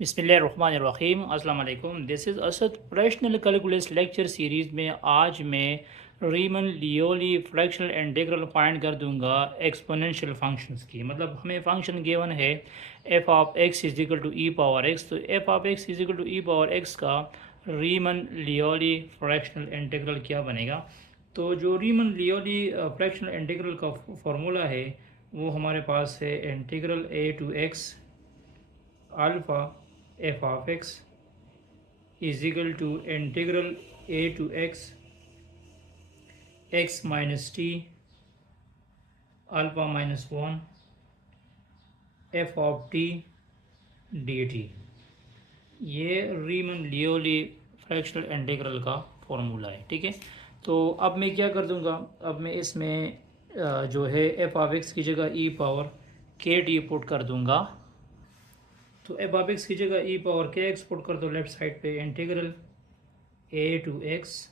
बिस्मिल्लाहिर्रहमानिर्रहीम अस्सलाम वालेकुम। This is Asad fractional calculus lecture series में आज मैं Riemann Liouville fractional integral find कर दूंगा एक्सपोनेंशियल फंक्शंस की। मतलब हमें फंक्शन गिवन है F of X is equal to E power X, तो F of X is equal to E power X का रीमन लियोली फ्रैक्शनल इंटीग्रल क्या बनेगा। तो जो रीमन लियोली फ्रैक्शनल इंटीग्रल का फार्मूला है वो हमारे पास है integral A to x alpha f of x is equal to integral a to x minus t alpha minus 1 f of t dt। ये रीमन लियोली फ्रैक्शनल इंटीग्रल का formula है। ठीक है, तो अब मैं क्या कर दूंगा, अब मैं इसमें जो है f of x की जगह e power K T put कर दूंगा। तो एफ ऑफ एक्स की जगह E power K X put कर दो लेफ्ट साइड पे, integral A to X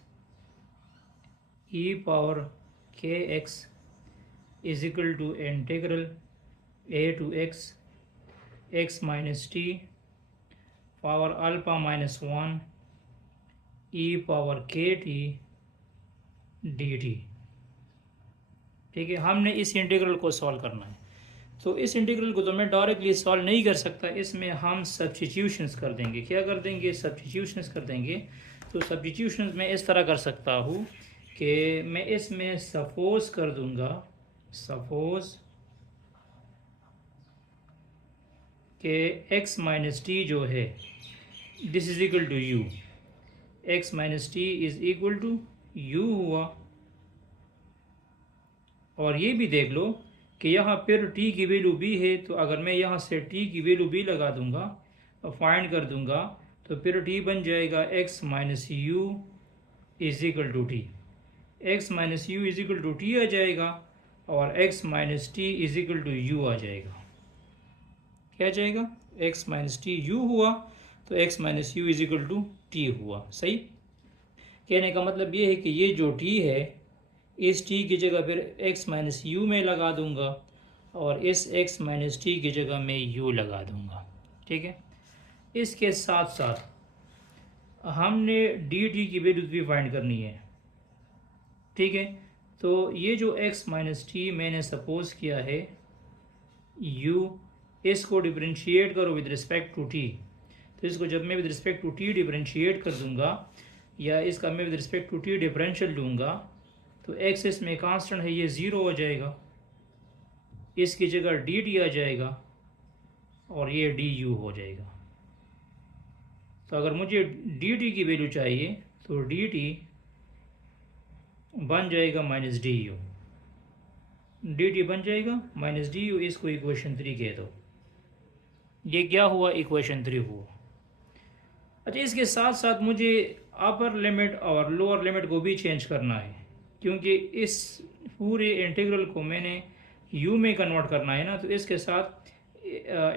E power K X is equal to integral A to X minus T power alpha minus 1 E power K T D T. ठीक है, हमने इस integral को solve करना है। तो इस इंटीग्रल को तो मैं डायरेक्टली सॉल्व नहीं कर सकता, इसमें हम सब्स्टिट्यूशंस कर देंगे। क्या कर देंगे? सब्स्टिट्यूशंस कर देंगे। तो सब्स्टिट्यूशंस मैं इस तरह कर सकता हूँ कि मैं इसमें सपोज कर दूंगा, सपोज कि x माइनस टी जो है this is equal to U, x minus T is equal to U हुआ। और ये भी देख लो कि यहाँ पर t की वैल्यू भी है, तो अगर मैं यहाँ से t की वैल्यू भी लगा दूंगा और फाइंड कर दूंगा तो फिर t बन जाएगा x minus U is equal to T. X minus U is equal to T आ जाएगा और x minus T is equal to U आ जाएगा। क्या आ जाएगा? x माइनस टी यू हुआ, तो x minus U is equal to T हुआ। सही, कहने का मतलब ये है कि ये जो t है इस t की जगह फिर x माइनस यू में लगा दूंगा और इस x माइनस टी की जगह मैं u लगा दूंगा। ठीक है, इसके साथ साथ हमने dt की वैल्यू भी फाइंड करनी है। ठीक है, तो ये जो x माइनस टी मैंने सपोज किया है u, इसको डिफरेंशिएट करो विद रिस्पेक्ट टू t। तो इसको जब मैं with respect to t differentiate कर दूंगा या इसका मैं with respect to t differential लूँगा तो x इसमें कांस्टेंट है, ये ज़ीरो हो जाएगा, इसकी जगह dt आ जाएगा और ये du हो जाएगा। तो अगर मुझे dt की वैल्यू चाहिए तो dt बन जाएगा माइनस डी यू, dt बन जाएगा माइनस डी यू। इसको इक्वेशन 3 कह दो। ये क्या हुआ? इक्वेशन 3 हुआ। अच्छा, इसके साथ साथ मुझे अपर लिमिट और लोअर लिमिट को भी चेंज करना है, क्योंकि इस पूरे इंटीग्रल को मैंने u में कन्वर्ट करना है ना। तो इसके साथ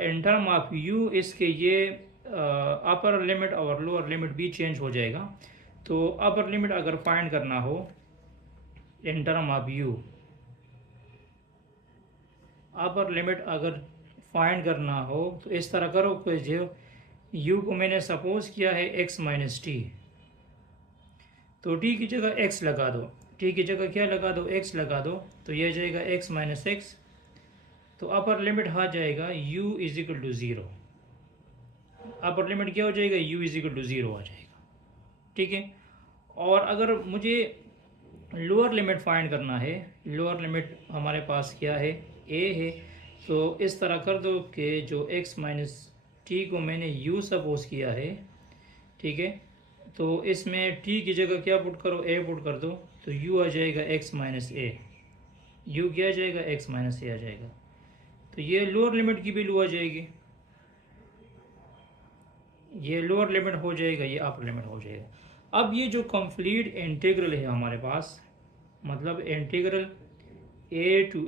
इन टर्म ऑफ u इसके ये अपर लिमिट और लोअर लिमिट भी चेंज हो जाएगा। तो अपर लिमिट अगर फाइंड करना हो इन term of u, upper limit अगर फाइंड करना हो तो इस तरह करो कि जो u को मैंने सपोज किया है x माइनस टी, तो t की जगह x लगा दो, t की जगह क्या लगा दो? x लगा दो, तो यह जाएगा x माइनस एक्स। तो अपर लिमिट आ जाएगा u is equal to zero. Upper limit क्या हो जाएगा? u is equal to zero आ जाएगा। ठीक है, और अगर मुझे लोअर लिमिट फाइंड करना है, लोअर लिमिट हमारे पास क्या है? a है। तो इस तरह कर दो कि जो x माइनस टी को मैंने u सपोज किया है, ठीक है, तो इसमें t की जगह क्या पुट करो? a पुट कर दो, तो u आ जाएगा x माइनस ए। u क्या आ जाएगा? x माइनस ए आ जाएगा। तो ये लोअर लिमिट की वैल्यू आ जाएगी, ये लोअर लिमिट हो जाएगा, ये अपर लिमिट हो जाएगा। अब ये जो कंप्लीट इंटीग्रल है हमारे पास, मतलब integral a to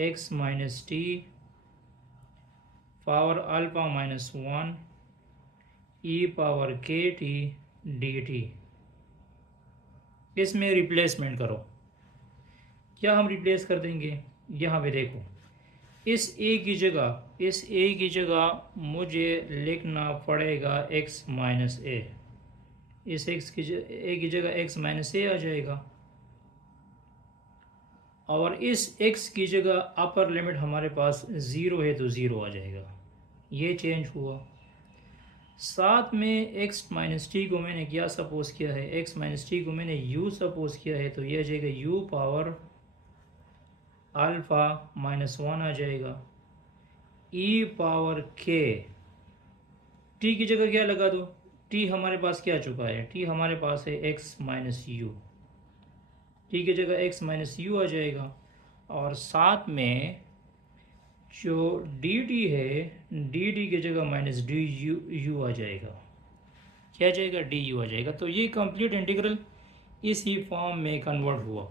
x minus T power alpha minus 1 E power K T D T, इसमें रिप्लेसमेंट करो। क्या हम रिप्लेस कर देंगे? यहाँ पे देखो, इस a की जगह इस a की जगह मुझे लिखना पड़ेगा x माइनस ए। इस a की जगह x माइनस ए आ जाएगा, और इस x की जगह अपर लिमिट हमारे पास 0 है तो 0 आ जाएगा। ये चेंज हुआ। साथ में x माइनस टी को मैंने क्या सपोज किया है, x माइनस टी को मैंने u सपोज किया है, तो ये आ जाएगा u पावर अल्फ़ा माइनस 1 आ जाएगा, e पावर k। t की जगह क्या लगा दो, t हमारे पास क्या चुका है, t हमारे पास है x माइनस यू, t की जगह x माइनस यू आ जाएगा, और साथ में जो dt है, dt की जगह माइनस डी यू आ जाएगा। क्या आ जाएगा, डी यू आ जाएगा। तो ये कंप्लीट इंटीग्रल इसी फॉर्म में कन्वर्ट हुआ।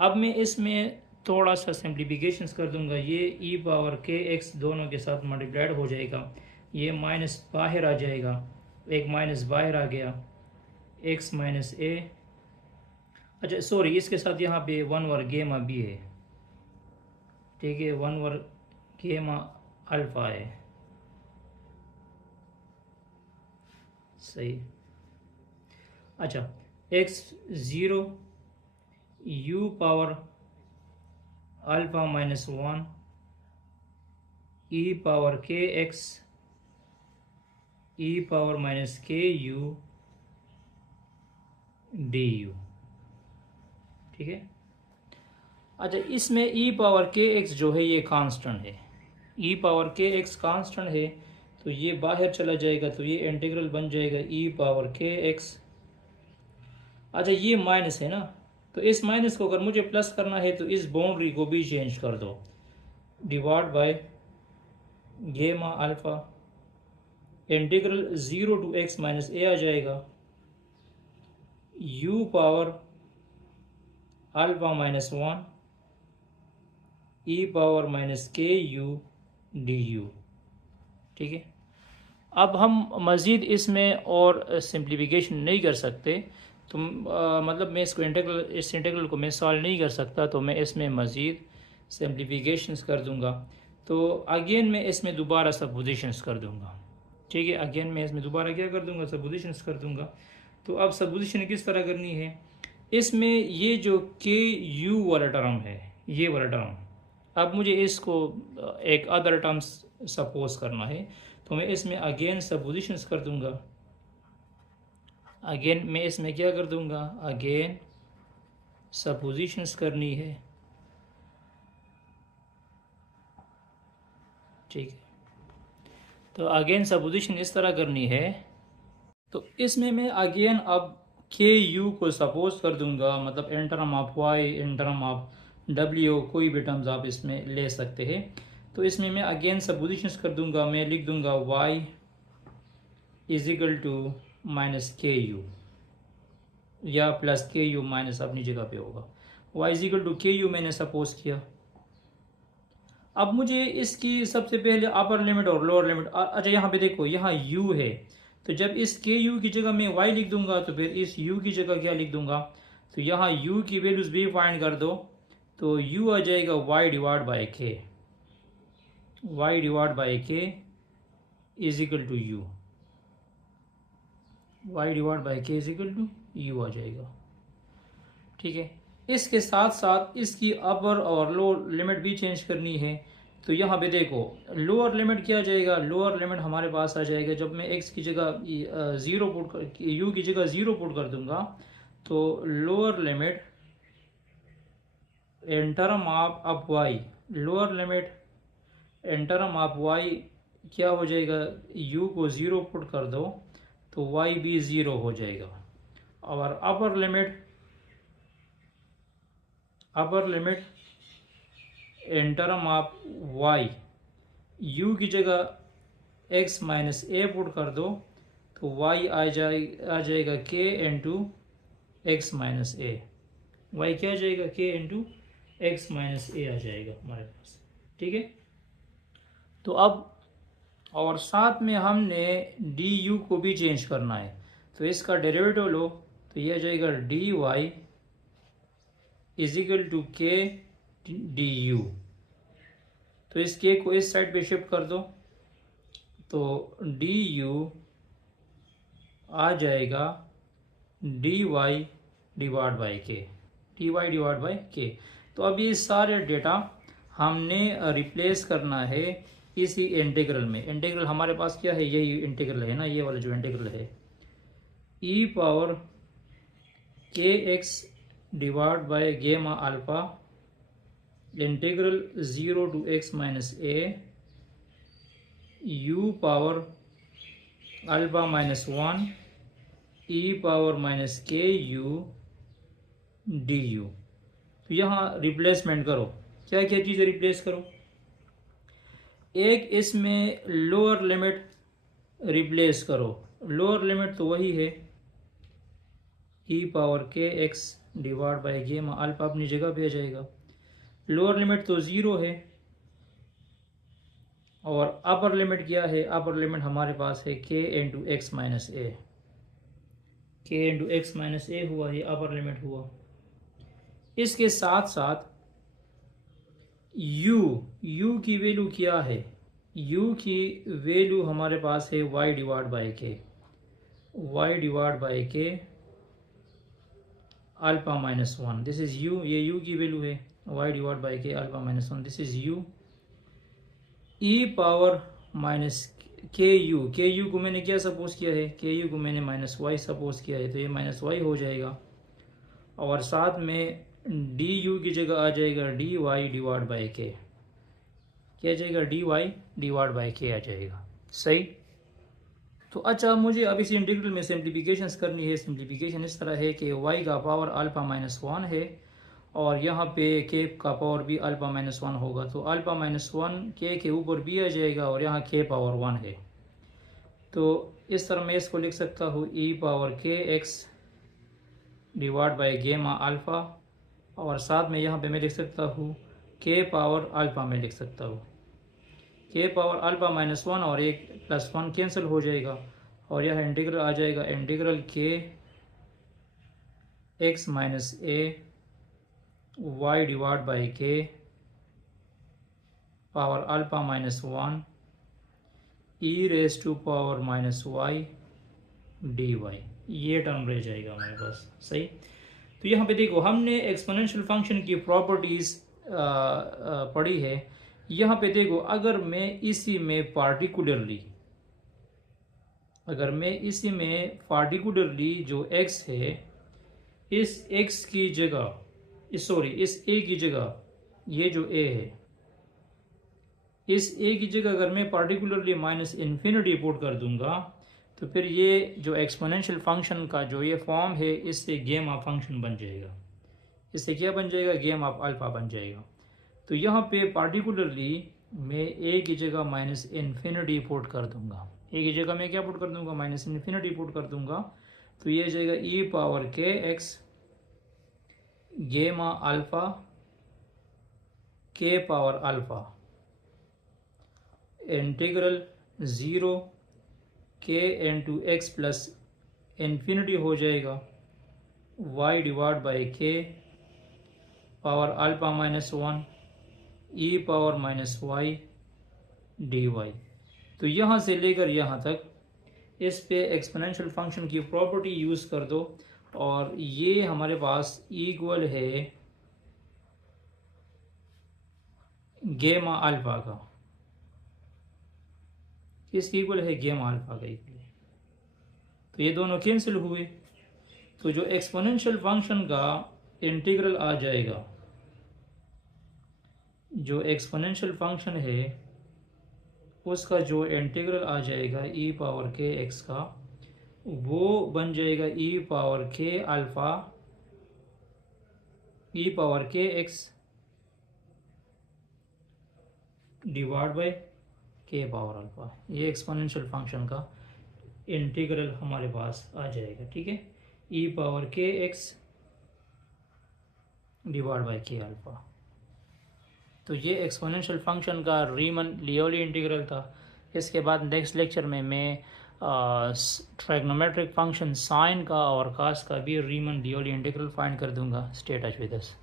अब मैं इसमें थोड़ा सा सिंप्लीफिकेशंस कर दूंगा। ये e पावर के एक्स दोनों के साथ मल्टीप्लाइड हो जाएगा, ये माइनस बाहर आ जाएगा, एक माइनस बाहर आ गया, x माइनस ए। अच्छा सॉरी, इसके साथ यहाँ पे 1 वर्ग गेमा भी है, ठीक है, 1 वर्ग गेमा अल्फ़ा है, सही। अच्छा x 0, u power alpha minus 1, e power K x, e power minus K U D U, ठीक है। अच्छा इसमें e पावर के एक्स जो है ये कांस्टेंट है, e power K x constant है, तो ये बाहर चला जाएगा, तो ये इंटीग्रल बन जाएगा e पावर के एक्स। अच्छा ये माइनस है ना, तो इस माइनस को अगर मुझे प्लस करना है तो इस बाउंड्री को भी चेंज कर दो, divide by gamma alpha, integral 0 to x minus A आ जाएगा, u power alpha minus 1, e power minus K U D U, ठीक है। अब हम मज़ीद इसमें और सिंप्लीफिकेशन नहीं कर सकते, तो मतलब मैं इसको इस इंटीग्रल को मैं सॉल्व नहीं कर सकता, तो मैं इसमें मज़ीद सिंप्लीफिकेशंस कर दूंगा। तो अगेन मैं इसमें दोबारा सपोजिशंस कर दूंगा, ठीक है, अगेन मैं इसमें दोबारा क्या कर दूंगा, सपोजिशंस कर दूंगा। तो अब सपोजिशन किस तरह करनी है, इसमें ये जो के यू वाला टर्म है, ये वाला टर्म, अब मुझे इसको एक अदर टर्म सपोज करना है, तो मैं इसमें अगेन सपोजिशंस कर दूंगा। अगेन मैं इसमें क्या कर दूंगा, अगेन सपोजिशंस करनी है, ठीक है। तो अगेन सपोजिशन इस तरह करनी है, तो इसमें मैं अगेन अब के यू को सपोज कर दूंगा, मतलब in term of Y, in term of W, कोई भी टर्म्स आप इसमें ले सकते हैं। तो इसमें मैं अगेन सपोजिशंस कर दूंगा, मैं लिख दूंगा y is equal to minus K U, या प्लस के यू माइनस अपनी जगह पे होगा, y is equal to K U मैंने सपोज किया। अब मुझे इसकी सबसे पहले अपर लिमिट और लोअर लिमिट, अच्छा यहाँ पे देखो, यहाँ u है, तो जब इस के यू की जगह मैं y लिख दूंगा, तो फिर इस u की जगह क्या लिख दूंगा, तो यहाँ u की वैल्यूज भी फाइंड कर दो, तो u आ जाएगा y divide by K, y divide by K is equal to U, y divide by K is equal to U आ जाएगा, ठीक है। इसके साथ साथ इसकी अपर और लोअर लिमिट भी चेंज करनी है। तो यहाँ पे देखो लोअर लिमिट क्या आ जाएगा, लोअर लिमिट हमारे पास आ जाएगा, जब मैं x की जगह 0 पुट कर, u की जगह 0 पुट कर दूंगा, तो lower limit in term of y, lower limit in term of y क्या हो जाएगा, u को 0 पुट कर दो तो y भी 0 हो जाएगा, और upper limit in term of y, u की जगह x माइनस ए पुट कर दो तो y आ जाएगा k इंटू एक्स माइनस ए, y क्या आ जाएगा, k into x minus A आ जाएगा हमारे पास, ठीक है। तो अब और साथ में हमने डी यू को भी चेंज करना है, तो इसका डेरिवेटिव लो, तो ये आ जाएगा D Y is equal to K D U, तो इस के को इस साइड पे शिफ्ट कर दो, तो डी यू आ जाएगा डी वाई डिवाइड बाई के, डी वाई डिवाइड बाई के। तो अब ये सारे डेटा हमने रिप्लेस करना है इसी इंटीग्रल में। इंटीग्रल हमारे पास क्या है, यही इंटीग्रल है ना, ये वाला जो इंटीग्रल है, ई power K x divide by गेमा alpha integral 0 to x minus A you power alpha minus 1 E power minus K U D U. तो यहाँ रिप्लेसमेंट करो, क्या क्या चीज़ें रिप्लेस करो। एक इसमें लोअर लिमिट रिप्लेस करो, लोअर लिमिट तो वही है ई power K x divide by गेमा अल्फा अपनी जगह पे आ जाएगा। लोअर लिमिट तो 0 है और अपर लिमिट क्या है, अपर लिमिट हमारे पास है के इंटू एक्स माइनस ए, के इंटू एक्स माइनस ए हुआ, ये अपर लिमिट हुआ। इसके साथ साथ u की वैल्यू क्या है, u की वैल्यू हमारे पास है y divide by K, y divide by के alpha minus 1, this is u, ये u की वैल्यू है y डिवाइड बाई के alpha minus 1, this is u। e power minus K you को मैंने क्या सपोज किया है, के यू को मैंने माइनस वाई सपोज किया है, तो ये माइनस वाई हो जाएगा और साथ में डी यू की जगह आ जाएगा डी वाई डिवाइड बाई के, क्या आ जाएगा, डी वाई डिवाइड बाई के आ जाएगा। सही। तो अच्छा, मुझे अब इस इंटीग्रल में सिंप्लीफिकेशंस करनी है। सिंप्लीफिकेशन इस तरह है कि y का पावर अल्फा माइनस 1 है और यहाँ पे के का पावर भी अल्फा माइनस 1 होगा, तो अल्फा माइनस 1 के ऊपर भी आ जाएगा और यहाँ के पावर 1 है। तो इस तरह मैं इसको लिख सकता हूँ ई power K x divide by गेमा अल्फ़ा और साथ में यहाँ पे मैं लिख सकता हूँ के पावर अल्फ़ा में लिख सकता हूँ, के पावर अल्फ़ा माइनस 1 और एक प्लस 1 कैंसिल हो जाएगा और यह इंटीग्रल आ जाएगा integral K X minus A Y divide by K power alpha minus 1 E raise to power minus Y D Y, ये टर्म रह जाएगा हमारे पास। सही। तो यहाँ पे देखो हमने एक्सपोनेंशियल फंक्शन की प्रॉपर्टीज़ पढ़ी है। यहाँ पे देखो अगर मैं इसी में पार्टिकुलरली जो x है, इस x की जगह इस a की जगह, ये जो a है, इस a की जगह अगर मैं पार्टिकुलरली माइनस इन्फिनिटी पुट कर दूंगा तो फिर ये जो एक्सपोनेंशियल फंक्शन का जो ये फॉर्म है इससे गेम ऑफ फंक्शन बन जाएगा, इससे क्या बन जाएगा, गेम ऑफ अल्फा बन जाएगा। तो यहाँ पे पार्टिकुलरली मैं a की जगह माइनस इन्फिनिटी पुट कर दूंगा, a की जगह मैं क्या पुट कर दूंगा, माइनस इन्फिनिटी पुट कर दूंगा, तो ये जाएगा E power K X gamma alpha K power alpha integral 0 K into X plus infinity हो जाएगा y divide by K power alpha minus 1 E power minus Y D Y. तो यहाँ से लेकर यहाँ तक इस पे एक्सपोनेंशियल फंक्शन की प्रॉपर्टी यूज़ कर दो और ये हमारे पास इक्वल है गेमा अल्फा का, किसकी इक्वल है, गेमा अल्फा का इक्वल है। तो ये दोनों कैंसिल हुए, तो जो एक्सपोनेंशियल फंक्शन का इंटीग्रल आ जाएगा, जो एक्सपोनेंशियल फंक्शन है उसका जो इंटीग्रल आ जाएगा ई पावर के एक्स का, वो बन जाएगा ई पावर के alpha, E power K x divide by के पावर अल्फा। ये एक्सपोनेंशियल फंक्शन का इंटीग्रल हमारे पास आ जाएगा। ठीक है, ई power K x divide by के अल्फा। तो ये एक्सपोनेंशियल फंक्शन का रीमन लियोली इंटीग्रल था। इसके बाद नेक्स्ट लेक्चर में मैं ट्राइग्नोमेट्रिक फंक्शन साइन का और कास का भी रीमन लियोली इंटीग्रल फाइंड कर दूंगा। Stay touch with us.